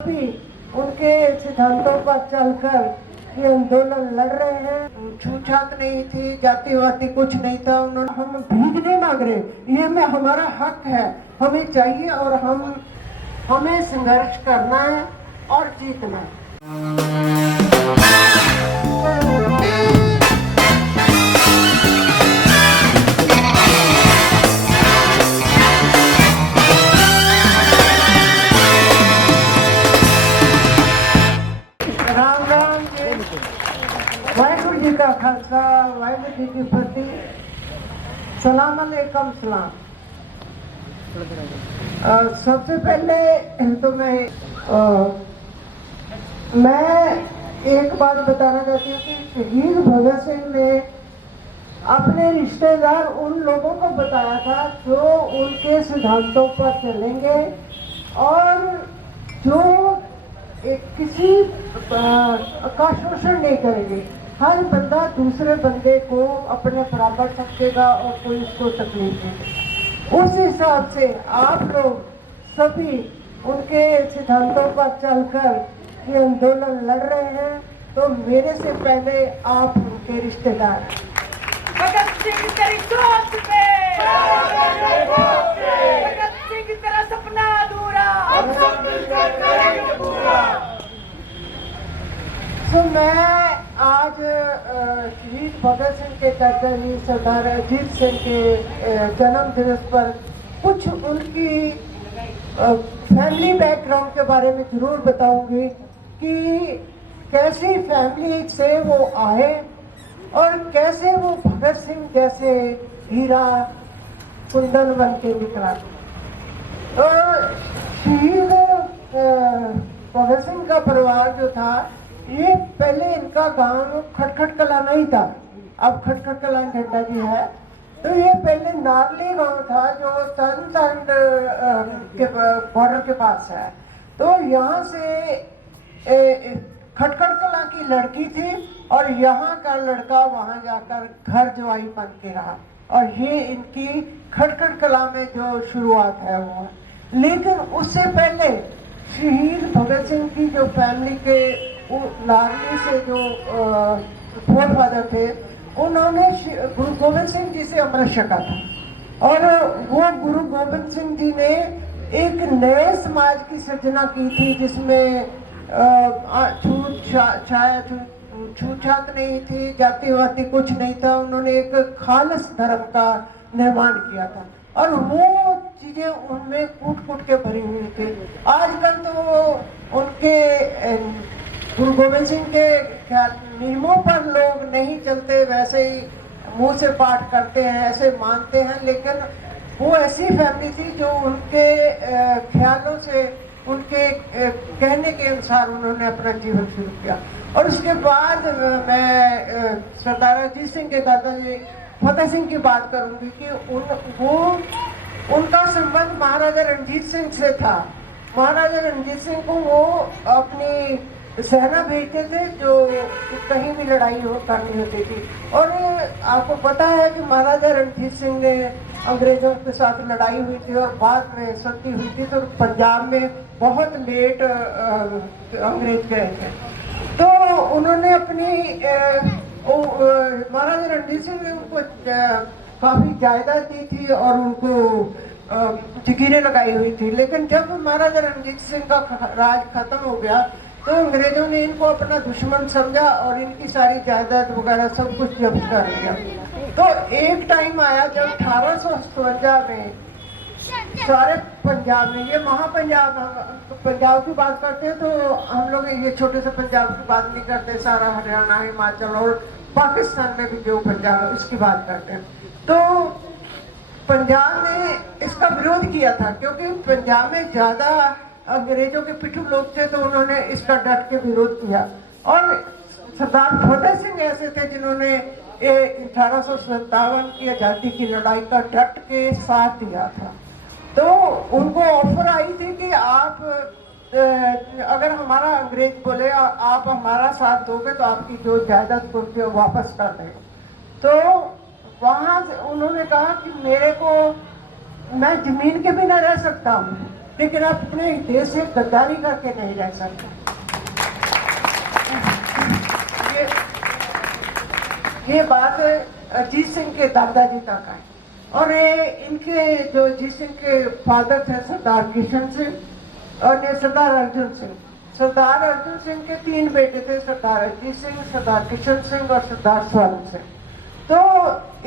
भी उनके सिद्धांतों पर चलकर ये आंदोलन लड़ रहे हैं। छूछात नहीं थी, जातिवादी कुछ नहीं था। उन्होंने हम भीख नहीं मांग रहे, ये में हमारा हक है, हमें चाहिए और हमें संघर्ष करना है और जीतना है। राम राम जी, वाहिगुरु जी का खालसा, वाहिगुरु जी की फतेह। सलाम अलैकुम सलाम। सबसे पहले तो मैं एक बात बताना चाहती हूँ कि शहीद भगत सिंह ने अपने रिश्तेदार उन लोगों को बताया था जो उनके सिद्धांतों पर चलेंगे और जो किसी का शोषण नहीं करेंगे। हर बंदा दूसरे बंदे को अपने बराबर समझेगा और कोई उसको तकलीफ नहीं। उस हिसाब से आप लोग सभी उनके सिद्धांतों पर चलकर ये आंदोलन लड़ रहे हैं, तो मेरे से पहले आप उनके रिश्तेदार। भगत सिंह तेरी सोच में, भगत सिंह तेरा सपना अधूरा, हम सब मिलकर करेंगे पूरा। तो मैं आज शहीद भगत सिंह के चाचा जी सरदार अजीत सिंह के जन्म दिवस पर कुछ उनकी फैमिली बैकग्राउंड के बारे में जरूर बताऊंगी कि कैसी फैमिली से वो आए और कैसे वो भगत सिंह जैसे हीरा कुंदन बन के निकला। तो शहीद भगत सिंह का परिवार जो था, ये पहले इनका गांव खटखट कला नहीं था, अब खटखट कला झंडा जी है। तो ये पहले नारली गांव था जो तंड के बॉर्डर के पास है। तो यहाँ से खटखट कला की लड़की थी और यहाँ का लड़का वहाँ जाकर घर जवाई बन के रहा, और ये इनकी खटखट कला में जो शुरुआत है वो है। लेकिन उससे पहले शहीद भगत सिंह की जो फैमिली के नारली से जो फोर फादर थे, उन्होंने गुरु गोविंद सिंह जी से अमृत छका था और वो गुरु गोविंद सिंह जी ने एक नए समाज की सृजना की थी जिसमें छूछात नहीं थी, जातिवादी कुछ नहीं था। उन्होंने एक खालिस धर्म का निर्माण किया था और वो चीजें उनमें कूट कूट के भरी हुई थी। आजकल तो उनके गुरु गोविंद सिंह के नियमों पर लोग नहीं चलते, वैसे ही मुंह से पाठ करते हैं, ऐसे मानते हैं। लेकिन वो ऐसी फैमिली थी जो उनके ख्यालों से, उनके कहने के अनुसार उन्होंने अपना जीवन शुरू किया। और उसके बाद मैं सरदार अजीत सिंह के दादाजी फतेह सिंह की बात करूंगी कि उनका संबंध महाराजा रणजीत सिंह से था। महाराजा रणजीत सिंह को वो अपनी सेना भेजते थे जो कहीं भी लड़ाई करनी होती थी। और आपको पता है कि महाराजा रणजीत सिंह ने अंग्रेजों के साथ लड़ाई हुई थी और बाद में सत्ती हुई थी, तो पंजाब में बहुत लेट अंग्रेज गए थे। तो उन्होंने अपनी महाराजा रणजीत सिंह ने उनको काफ़ी जायदाद दी थी और उनको जगीरें लगाई हुई थी। लेकिन जब महाराजा रणजीत सिंह का राज खत्म हो गया तो अंग्रेजों ने इनको अपना दुश्मन समझा और इनकी सारी जायदाद वगैरह सब कुछ जब्त कर लिया। तो एक टाइम आया जब 1857 में सारे पंजाब में, ये महापंजाब, तो पंजाब की बात करते हैं तो हम लोग ये छोटे से पंजाब की बात नहीं करते, सारा हरियाणा, हिमाचल और पाकिस्तान में भी जो पंजाब है उसकी बात करते हैं। तो पंजाब ने इसका विरोध किया था क्योंकि पंजाब में ज़्यादा अंग्रेजों के पिट्ठू लोग थे, तो उन्होंने इसका डट के विरोध किया। और सरदार फतेह सिंह ऐसे थे जिन्होंने 1857 की आज़ादी की लड़ाई का डट के साथ दिया था। तो उनको ऑफर आई थी कि आप अगर हमारा अंग्रेज बोले आप हमारा साथ दोगे तो आपकी जो जायदाद कुर्सी वापस कर देंगे। तो वहाँ से उन्होंने कहा कि मेरे को, मैं जमीन के बिना रह सकता हूँ लेकिन आप अपने देश से गद्दारी करके नहीं रह सकते। ये बात अजीत सिंह के दादाजी तक है। और ये इनके जो अजीत सिंह के फादर थे सरदार किशन सिंह और ने सरदार अर्जुन सिंह। सरदार अर्जुन सिंह के 3 बेटे थे, सरदार अजीत सिंह, सरदार किशन सिंह और सरदार स्वर्ण सिंह। तो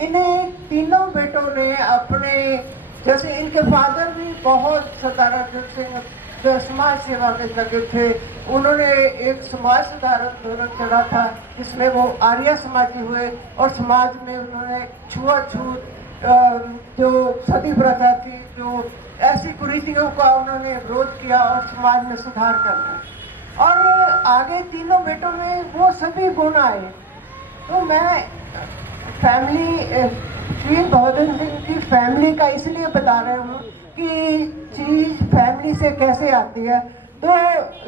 इन्हें तीनों बेटों ने अपने, जैसे इनके फादर भी बहुत, सरदार अर्जुन सिंह जो समाज सेवा में लगे थे, उन्होंने एक समाज सुधार आंदोलन चला था जिसमें वो आर्य समाजी हुए और समाज में उन्होंने छुआछूत, जो सती प्रथा थी, जो ऐसी कुरीतियों का उन्होंने विरोध किया और समाज में सुधार करना। और आगे तीनों बेटों में वो सभी गुण आए। तो मैं फैमिली, शहीद बहादुर सिंह की फैमिली का इसलिए बता रही हूँ कि चीज फैमिली से कैसे आती है। तो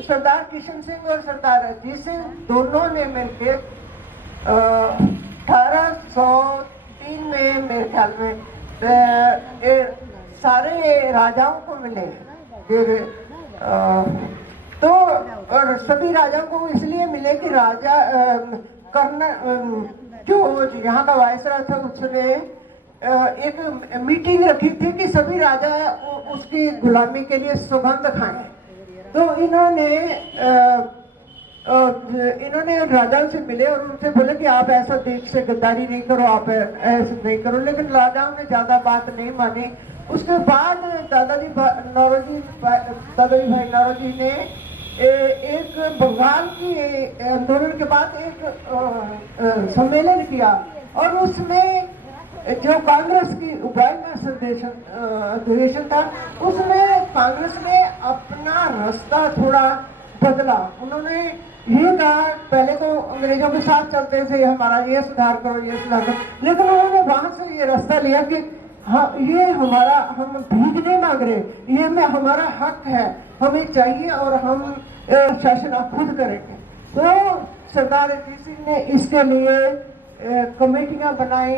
सरदार किशन सिंह और सरदार अजीत सिंह दोनों ने मिलकर 1803 में मेरे ख्याल में सारे राजाओं को मिले। तो और सभी राजाओं को इसलिए मिले कि राजा कर्नल जो यहाँ का वायसराय था उसने एक मीटिंग रखी थी कि सभी राजा उसकी गुलामी के लिए सुगंध खाएं। तो इन्होंने राजाओं से मिले और उनसे बोले कि आप ऐसा देश से गद्दारी नहीं करो, आप ऐसे नहीं करो। लेकिन राजाओं ने ज्यादा बात नहीं मानी। उसके बाद दादाजी भाई नौरोजी ने एक बंगाल की आंदोलन के बाद एक सम्मेलन किया और उसमें जो कांग्रेस की उपायन अधिवेशन था, उसमें कांग्रेस ने अपना रास्ता थोड़ा बदला। उन्होंने ये कहा, पहले तो अंग्रेजों के साथ चलते थे, हमारा ये सुधार करो, ये सुधार करो, लेकिन उन्होंने वहां से ये रास्ता लिया कि हाँ, ये हमारा, हम भीख नहीं मांग रहे, ये में हमारा हक है, हमें चाहिए और हम शासन खुद करेंगे। तो सरदार अजीत सिंह ने इसके लिए कमेटियां बनाई,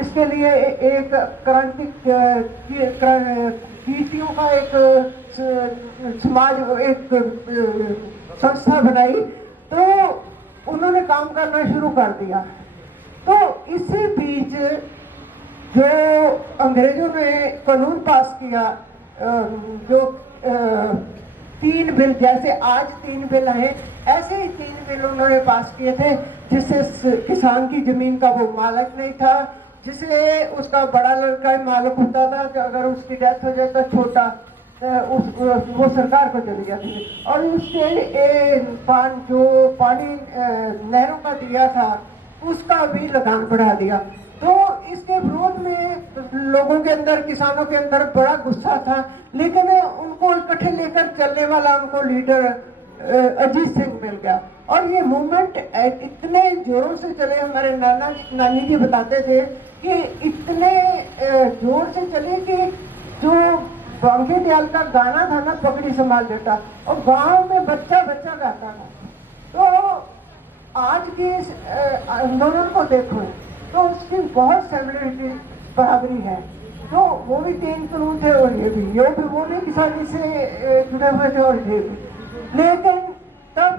इसके लिए एक क्रांति कीर्तियों का एक समाज, एक संस्था बनाई। तो उन्होंने काम करना शुरू कर दिया। तो इसी बीच जो अंग्रेजों ने कानून पास किया, जो 3 बिल, जैसे आज 3 बिल हैं, ऐसे ही 3 बिल उन्होंने पास किए थे, जिससे किसान की जमीन का वो मालिक नहीं था, जिससे उसका बड़ा लड़का ही मालिक होता था, कि अगर उसकी डेथ हो जाए तो छोटा वो सरकार को चली जाती थी। और उसके जो पानी नहरों का दिया था उसका भी लगान बढ़ा दिया। तो इसके विरोध में लोगों के अंदर, किसानों के अंदर बड़ा गुस्सा था, लेकिन उनको इकट्ठे लेकर चलने वाला उनको लीडर अजीत सिंह मिल गया। और ये मूवमेंट इतने जोरों से चले, हमारे नानी जी बताते थे कि इतने जोर से चले कि जो बांके दयाल का गाना था ना, पगड़ी संभाल बेटा, और गांव में बच्चा बच्चा गाता था। तो आज की इस आंदोलन को देखो तो उसकी बहुत सिमिलरिटी, बराबरी है। तो वो भी 3 कानून थे और ये भी, वो भी किसानी से जुड़े हुए थे और ये भी। लेकिन तब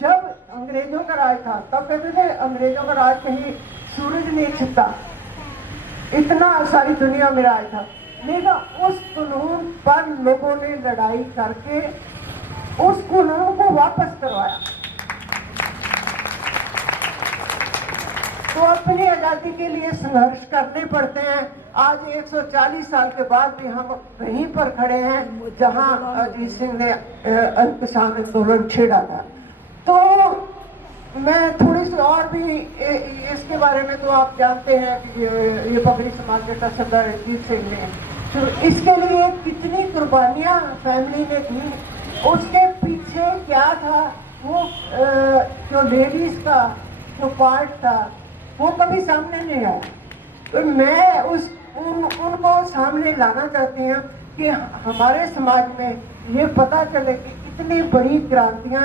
जब अंग्रेजों का राज था, तब कहते थे अंग्रेजों का राज कहीं सूरज नहीं छिपता, इतना सारी दुनिया में राज था। लेकिन उस कानून पर लोगों ने लड़ाई करके उस कानून को वापस करवाया। तो अपनी आजादी के लिए संघर्ष करने पड़ते हैं। आज 140 साल के बाद भी हम वहीं पर खड़े हैं जहां अजीत सिंह ने किसान आंदोलन छेड़ा था। तो मैं थोड़ी सी और भी इसके बारे में, तो आप जानते हैं कि ये पगड़ी समाज के सरदार अजीत सिंह ने, तो इसके लिए कितनी कुर्बानियां फैमिली ने दी, उसके पीछे क्या था, वो जो लेडीज का जो पार्ट था वो कभी सामने नहीं आया। तो मैं उनको सामने लाना चाहती हूँ कि हमारे समाज में ये पता चले कि कितनी बड़ी क्रांतियां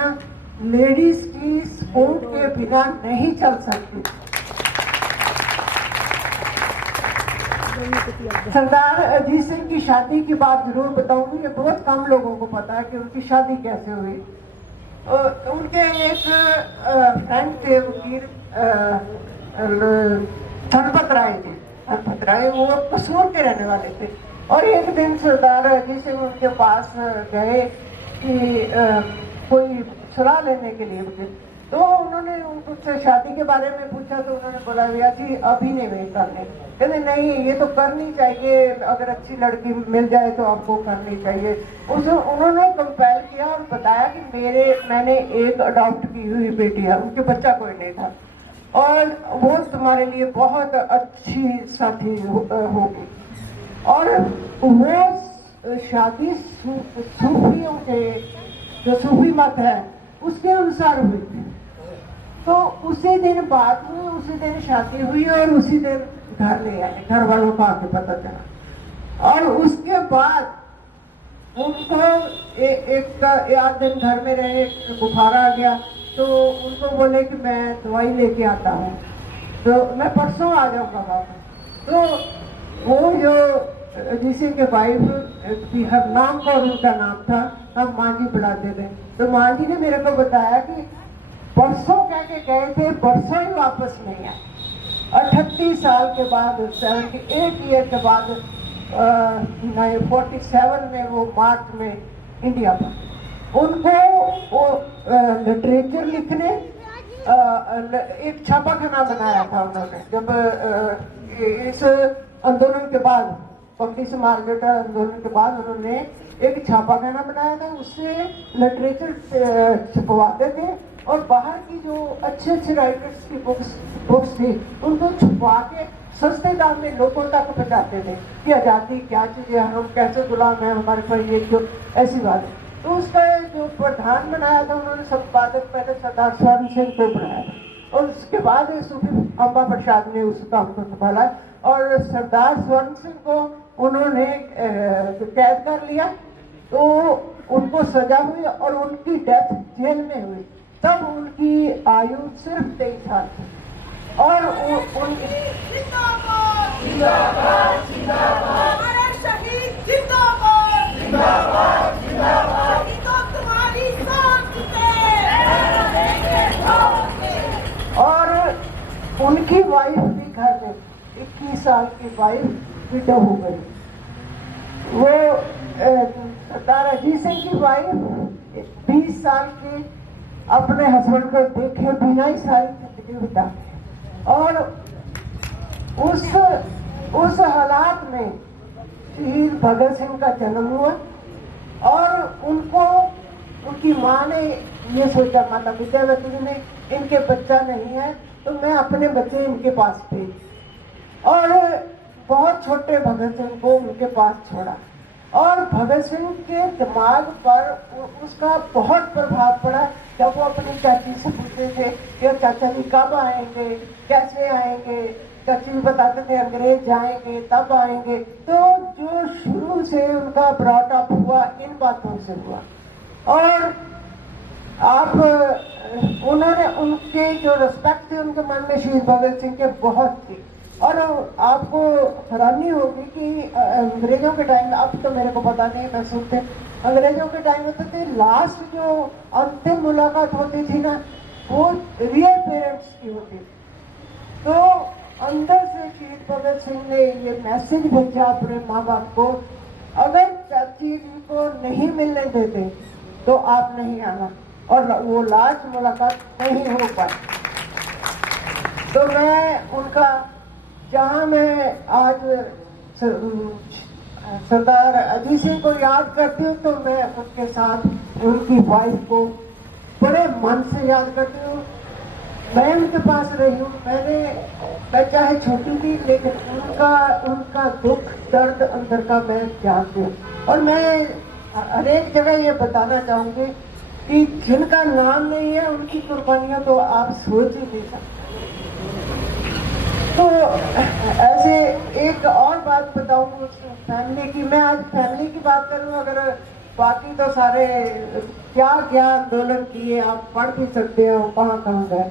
लेडीज की सपोर्ट के बिना नहीं चल सकती। सरदार अजीत सिंह की शादी की बात जरूर बताऊंगी। ये बहुत कम लोगों को पता है कि उनकी शादी कैसे हुई। उनके एक फ्रेंड थे वकील धनपत राय जी। धनपत राय वो कसूर के रहने वाले थे और एक दिन सरदार अजीत सिंह उनके पास गए कि कोई सलाह लेने के लिए मुझे। तो उन्होंने उनसे शादी के बारे में पूछा तो उन्होंने बोला भैया जी अभी नहीं वे करने। कहते नहीं ये तो करनी चाहिए, अगर अच्छी लड़की मिल जाए तो आपको करनी चाहिए। उन्होंने कंपेल किया और बताया कि मैंने एक अडॉप्ट की हुई बेटी है, उनके बच्चा कोई नहीं था और वो तुम्हारे लिए बहुत अच्छी साथी होगी। और वो शादी सूफियों के जो सूफी मत है उसके अनुसार हुई थी। तो उसी दिन बात हुई, उसी दिन शादी हुई और उसी दिन घर ले आए। घर वालों को आके पता चला और उसके बाद उनको एक आध दिन घर में रहे, बुखार आ गया तो उनको बोले कि मैं दवाई लेके आता हूँ तो मैं परसों आ जाऊँगा वापस। तो वो जो अजीत सिंह के वाइफ की हरनाम कौर उनका नाम था, हम माँ जी बुलाते थे। तो माँ जी ने मेरे को बताया कि परसों कह के गए थे, परसों ही वापस नहीं आए। 38 साल के बाद 78 ईयर के बाद 47 में वो मार्च में इंडिया पर उनको वो लिटरेचर लिखने एक छापाखाना बनाया था उन्होंने। जब इस आंदोलन के बाद पब्लिक मार्केट आंदोलन के बाद उन्होंने एक छापाखाना बनाया था, उससे लिटरेचर छपवाते थे और बाहर की जो अच्छे अच्छे राइटर्स की बुक्स थी उनको छुपा के सस्ते दाम में लोगों तक पहुंचाते थे कि आज़ादी क्या चीज़ है, हम कैसे गुलाम हैं, हमारे पास ये जो ऐसी बात है। तो उसका जो प्रधान बनाया था उन्होंने संपादक पहले सरदार स्वर्ण सिंह को बनाया था और उसके बाद सूफी अम्बा प्रसाद ने उस काम को संभाला और सरदार स्वर्ण सिंह को उन्होंने कैद कर लिया। तो उनको सजा हुई और उनकी डेथ जेल में हुई। तब उनकी आयु सिर्फ 23 साल थी और और उनकी वाइफ भी घर में 21 साल की वाइफ विडो हो गई। वो सरदार अजीत सिंह की वाइफ 20 साल की अपने हस्बैंड को देखे बिना ही सारी जिंदगी बिता और उस हालात में शहीद भगत सिंह का जन्म हुआ और उनको उनकी माँ ने ये सोचा, माता विद्यावती ने, इनके बच्चा नहीं है तो मैं अपने बच्चे इनके पास भेज और बहुत छोटे भगत सिंह को उनके पास छोड़ा और भगत सिंह के दिमाग पर उसका बहुत प्रभाव पड़ा। जब वो अपनी चाची से पूछते थे कि चाचा जी कब आएंगे, कैसे आएंगे, चाची भी बताते थे अंग्रेज जाएंगे तब आएंगे। तो जो शुरू से उनका ब्रॉटअप हुआ इन बातों से हुआ और आप उन्होंने उनके जो रिस्पेक्ट थी उनके मन में शहीद भगत सिंह के बहुत थी। और आपको हैरानी होगी कि अंग्रेजों के टाइम में, अब तो मेरे को पता नहीं, मैं सुनते अंग्रेजों के टाइम होते थे लास्ट जो अंतिम मुलाकात होती थी ना वो रियल पेरेंट्स की होती थी। तो अंदर से शहीद भगत सिंह ने ये मैसेज भेजा अपने माँ बाप को, अगर चाची जी को नहीं मिलने देते तो आप नहीं आना, और वो लास्ट मुलाकात नहीं हो पाई। तो मैं उनका, जहाँ मैं आज सरदार अजीत सिंह को याद करती हूँ तो मैं उनके साथ उनकी वाइफ को बड़े मन से याद करती हूँ। मैं उनके पास रही हूँ, मैं चाहे छोटी थी लेकिन उनका दुख दर्द अंदर का मैं जानती हूँ। और मैं हर एक जगह ये बताना चाहूँगी कि जिनका नाम नहीं है उनकी कुर्बानियाँ तो आप सोच ही नहीं सकते। तो ऐसे एक और बात बताऊँ फैमिली की, मैं आज फैमिली की बात करूँ, अगर बाकी तो सारे क्या क्या आंदोलन किए आप पढ़ भी सकते हो कहाँ कहाँ गए।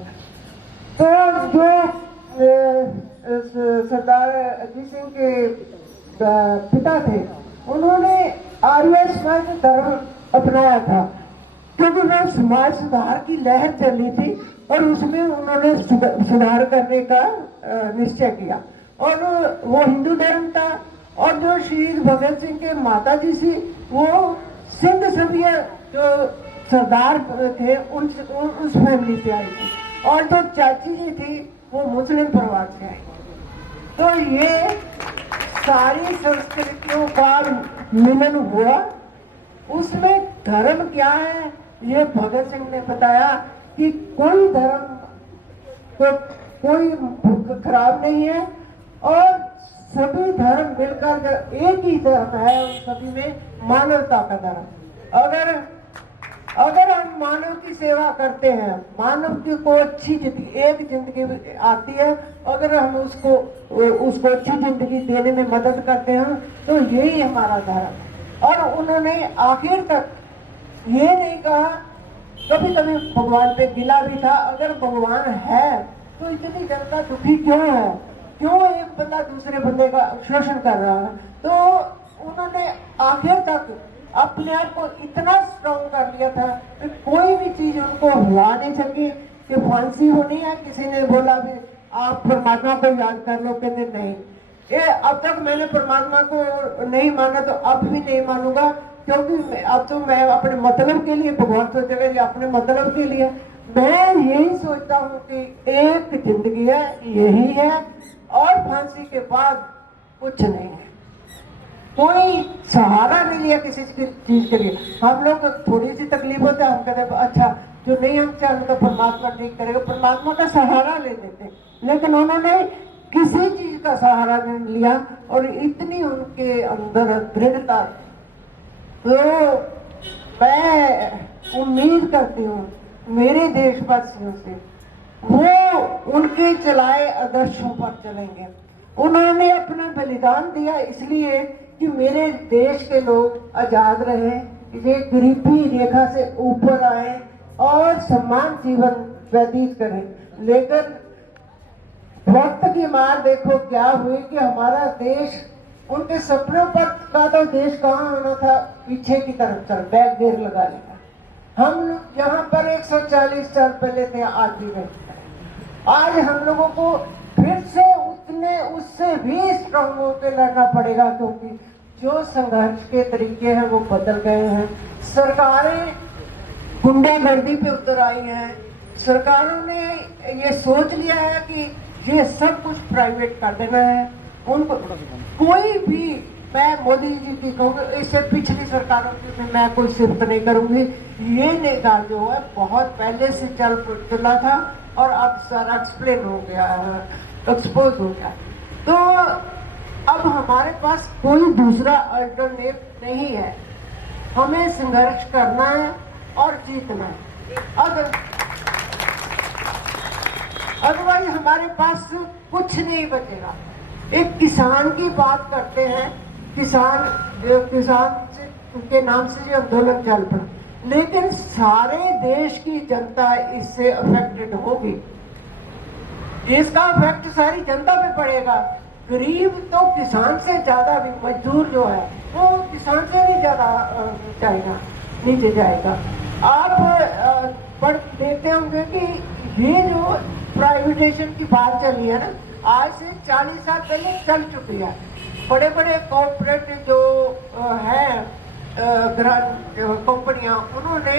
तो जो सरदार अजीत सिंह के पिता थे, उन्होंने आर्य समाज धर्म अपनाया था, क्योंकि वह समाज सुधार की लहर चली थी और उसमें उन्होंने सुधार करने का निश्चय किया। और वो हिंदू धर्म था। और जो शहीद भगत सिंह के माता जी थी, वो सिंध सभ्य जो सरदार थे उस फैमिली से आई थी। और जो चाची जी थी वो मुस्लिम परिवार से आई। तो ये सारी संस्कृतियों का मिलन हुआ। उसमें धर्म क्या है ये भगत सिंह ने बताया कि कोई धर्म तो कोई खराब नहीं है और सभी धर्म मिलकर एक ही धर्म है, उन सभी में मानवता का धर्म। अगर हम मानव की सेवा करते हैं, मानव की को अच्छी जिंदगी, एक जिंदगी आती है, अगर हम उसको अच्छी जिंदगी देने में मदद करते हैं तो यही हमारा धर्म है। और उन्होंने आखिर तक ये नहीं कहा, कभी कभी भगवान पे गिला भी था, अगर भगवान है तो इतनी जनता दुखी क्यों है, क्यों एक बंदा दूसरे बंदे का शोषण कर रहा है। तो उन्होंने आखिर तक अपने आप को इतना स्ट्रॉन्ग कर लिया था कि कोई भी चीज उनको हुआ नहीं सकी। कि फांसी होनी है, किसी ने बोला भी आप परमात्मा को याद कर लो, कहते नहीं, ये अब तक मैंने परमात्मा को नहीं माना तो अब भी नहीं मानूंगा, क्योंकि अब तो मैं अपने मतलब के लिए, भगवान सोचेगा ये अपने मतलब के लिए। मैं यही सोचता हूँ कि एक जिंदगी है, यही है, और फांसी के बाद कुछ नहीं है। कोई सहारा नहीं लिया किसी चीज के लिए। हम लोग थोड़ी सी तकलीफ होता है, हम कहते हैं अच्छा जो नहीं हम चाहेंगे तो परमात्मा ठीक करेगा, परमात्मा का सहारा ले लेते। लेकिन उन्होंने किसी चीज का सहारा नहीं लिया और इतनी उनके अंदर दृढ़ता। तो मैं उम्मीद करती हूँ मेरे देशवासियों से, वो उनके चलाए आदर्शों पर चलेंगे। उन्होंने अपना बलिदान दिया इसलिए कि मेरे देश के लोग आजाद रहे, ये गरीबी रेखा से ऊपर आए और सम्मान जीवन व्यतीत करें। लेकिन वक्त की मार देखो क्या हुई कि हमारा देश, उनके सपनों पर का तो देश कहाँ होना था, पीछे की तरफ चल बैक गेयर लगा लिया। हम लोग यहाँ पर 140 साल पहले थे, आज भी नहीं। आज हम लोगों को फिर से उससे भी स्ट्रॉन्ग होकर लड़ना पड़ेगा, क्योंकि जो संघर्ष के तरीके हैं वो बदल गए हैं। सरकारें गुंडागर्दी पे उतर आई हैं। सरकारों ने ये सोच लिया है कि ये सब कुछ प्राइवेट कर देना है। उनको कोई भी, मैं मोदी जी की कहूँगी, इससे पिछली सरकारों की मैं कोई सिफत नहीं करूँगी। ये नेता जो है बहुत पहले से चला था और अब सारा एक्सप्लेन हो गया है, एक्सपोज हो गया। तो अब हमारे पास कोई दूसरा अल्टरनेट नहीं है, हमें संघर्ष करना है और जीतना है। अदरवाइज हमारे पास कुछ नहीं बचेगा। एक किसान की बात करते हैं, किसान के नाम से जो आंदोलन चल पड़ा, लेकिन सारे देश की जनता इससे अफेक्टेड होगी। इसका इफेक्ट सारी जनता पे पड़ेगा। गरीब तो किसान से ज्यादा भी, मजदूर जो है वो किसान से भी ज्यादा जाएगा, नीचे जाएगा। आप पढ़ देखते होंगे कि ये जो प्राइवेटाइजेशन की बात चली है ना, आज से 40 साल पहले चल चुकी है। बड़े बड़े कॉर्पोरेट जो हैं कंपनियां, उन्होंने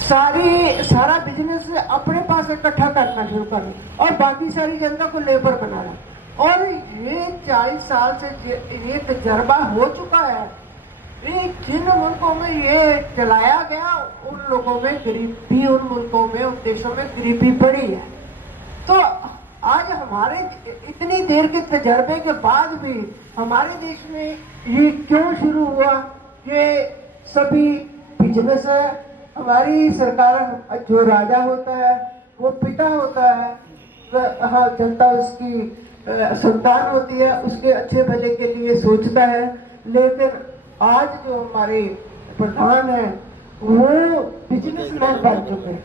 सारा बिजनेस अपने पास इकट्ठा करना शुरू कर दिया और बाकी सारी जनता को लेबर बनाना। और ये 40 साल से ये तजर्बा हो चुका है। जिन मुल्कों में ये चलाया गया, उन लोगों में गरीबी, उन मुल्कों में, उन देशों में गरीबी बढ़ी है। तो आज हमारे इतनी देर के तजर्बे के बाद भी हमारे देश में ये क्यों शुरू हुआ? ये सभी बिजनेस है। हमारी सरकार, जो राजा होता है वो पिता होता है, हाँ, जनता उसकी संतान होती है, उसके अच्छे भले के लिए सोचता है। लेकिन आज जो हमारे प्रधान है वो बिजनेसमैन बन चुके हैं।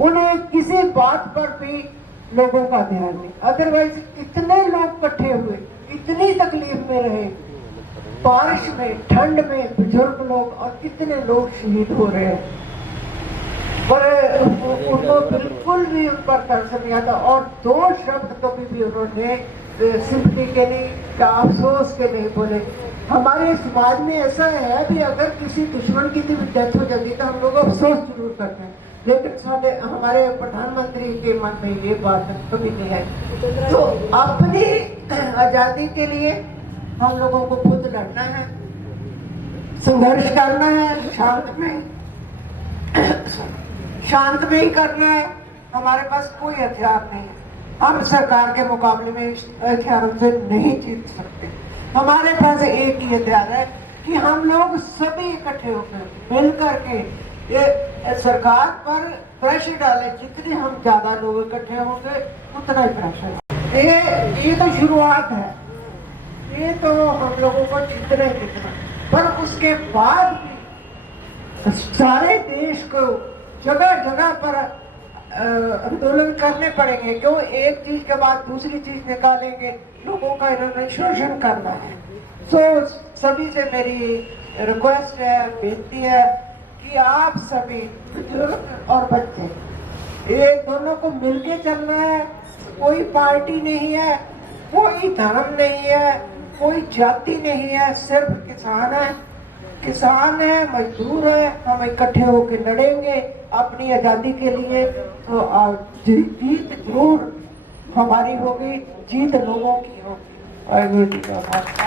उन्हें किसी बात पर भी लोगों का ध्यान नहीं। अदरवाइज इतने लोग इकट्ठे हुए, इतनी तकलीफ में रहे, बारिश में, ठंड में, बुजुर्ग लोग, और कितने लोग शहीद हो रहे हैं। पर उनको बिल्कुल भी उन पर तरस नहीं आता, और दो शब्द कभी भी उन्होंने सिंपैथी के नहीं या अफसोस के नहीं बोले। हमारे समाज में ऐसा है भी, अगर किसी दुश्मन की भी डेथ हो जाती है तो हम लोग अफसोस जरूर करते हैं, लेकिन हमारे प्रधानमंत्री के मन में ये बात कभी नहीं है। तो अपनी आजादी के लिए हम लोगों को खुद लड़ना है, संघर्ष करना है, शांत में ही करना है। हमारे पास कोई हथियार नहीं है, हम सरकार के मुकाबले में हथियारों से नहीं जीत सकते। हमारे पास एक ही हथियार है कि हम लोग सभी इकट्ठे होकर मिल करके ये सरकार पर प्रेशर डालें। जितने हम ज्यादा लोग इकट्ठे होंगे उतना ही प्रेशर। ये तो शुरुआत है, ये तो हम लोगों को जीतना ही जीतना, पर उसके बाद भी सारे देश को जगह जगह पर आंदोलन करने पड़ेंगे। क्यों एक चीज के बाद दूसरी चीज निकालेंगे, लोगों का इन्होंने शोषण करना है। तो सभी से मेरी रिक्वेस्ट है, बेनती है कि आप सभी बुजुर्ग और बच्चे ये दोनों को मिलके चलना है। कोई पार्टी नहीं है, कोई धर्म नहीं है, कोई जाति नहीं है, सिर्फ किसान है। किसान है, मजदूर है, हम इकट्ठे होकर लड़ेंगे अपनी आजादी के लिए। तो जीत जरूर हमारी होगी, जीत लोगों की होगी। वाहिगुरू जी का खालसा।